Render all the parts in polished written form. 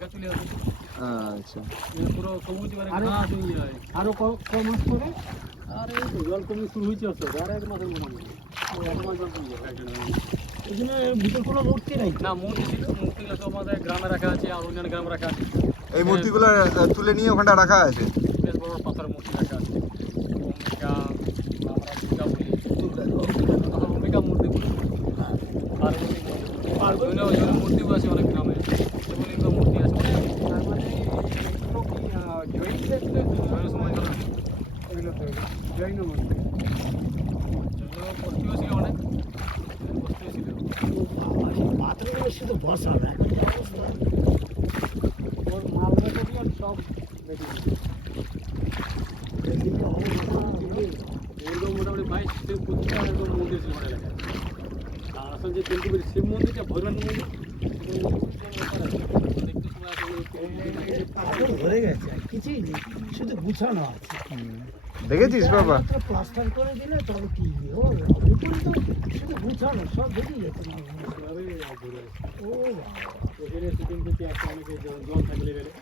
দেখা চলে আসে। আচ্ছা, পুরো সবুজ মানে ঘাস হয়ে যায়। আরো ক মাস পরে আর এই তো জল কমে শুরু হয়েছে আসতে আর 1 মাসের মোটামুটি 1 মাস জল কমে যায়। এই জন্য ভিতর কোনো মূর্তি নাই। না মূর্তি ছিল, মূর্তিগুলো সব আমাদের গ্রামে রাখা আছে আর অন্যান্য গ্রামে রাখা আছে। এই মূর্তিগুলো তুলে নিয়ে ওখানটা রাখা আছে। বেশ বড় পাথরের মূর্তি রাখা আছে। অম্বিকা, আমরা দুর্গা বলি, অম্বিকা মূর্তি বলি। আর অন্য মূর্তিও আছে অনেক গ্রামে, শিবলিঙ্গ মূর্তি আছে অনেক। তার মানে এগুলো কি জৈন ক্ষেত্রে জৈন সময় ধরে এগুলো তো জৈন মন্দির। বস্তিও ছিল অনেক, বস্তিও ছিল। পাথরগুলো শুধু বসা না, এখন যে অবস্থা ওর মাল মেটেরিয়াল সব বেরিয়ে এরকম মোটামুটি 22 থেকে 25টা এরকম মন্দির ছিল আমার এলাকায়। আর আসলে যে তেলকুপির শিব মন্দিরটা ভৈরব মন্দির, দেখতে সময় আসলে ধরে গেছে, কিছুই নেই, শুধু গুছানো আছে। দেখেছিস বাবা? প্লাস্টার করে দিলে তবে কি ও উপরে তো শুধু গুছানো, সব বেরিয়ে গেছে। ও এখানে শুটিং করতে একটা অনেকে জল থাকে লেভেলে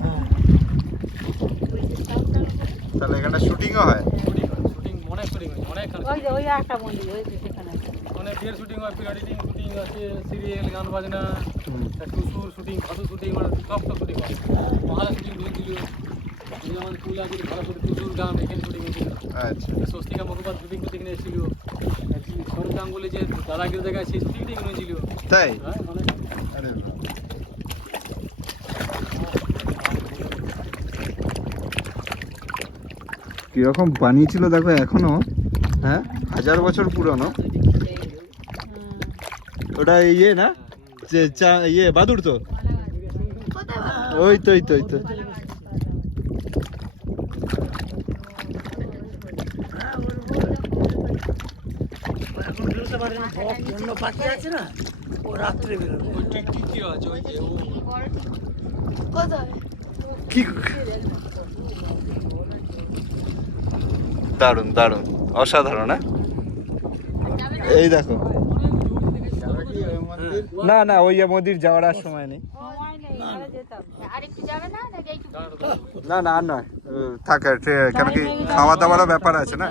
হ্যাঁ, তাহলে এখানে শুটিংও হয়? শুটিং অনেক শুটিং হয়, অনেক ওই একটা মন্দির ওই যে সেখানে অনেক বিয়ের শুটিং হয়, প্রি ওয়েডিং শুটিং আছে, সিরিয়াল গান বাজনা, টুসুর শুটিং, ভাদু শুটিং, মানে সব শুটিং হয়। মহারা শুটিং হয়েছিল, আমাদের পুলাগুলি ভালো শুটিং, টুসুর গান এখানে শুটিং হয়েছিল। আচ্ছা, স্বস্তিকা মুখোপাধ্যায় শুটিং করতে এখানে এসেছিল। সৌরভ গাঙ্গুলি যে দাদাগিরি দেখায় সেই শুটিংটা এখানে হয়েছিল। তাই? হ্যাঁ অনেক। আরে বাবা। কিরকম বানিয়েছিল দেখো এখনো, হ্যাঁ 1000 বছর পুরনো। ওটা ইয়ে না, যে ইয়ে বাদুড় তো, ওই তো ওই তো ওই তো। এখন বেরোতে পারে না, অন্য পাখি আছে না, ও রাত্রে বেরোবে। ওই টিকটিকি আছে ওই যে ও কি দারুণ দারুণ, অসাধারণ। হ্যাঁ এই দেখো, না না ওই মন্দির যাওয়ার আর সময় নেই। না না আর নয়, থাকে কেন কি খাওয়া দাওয়ারও ব্যাপার আছে না।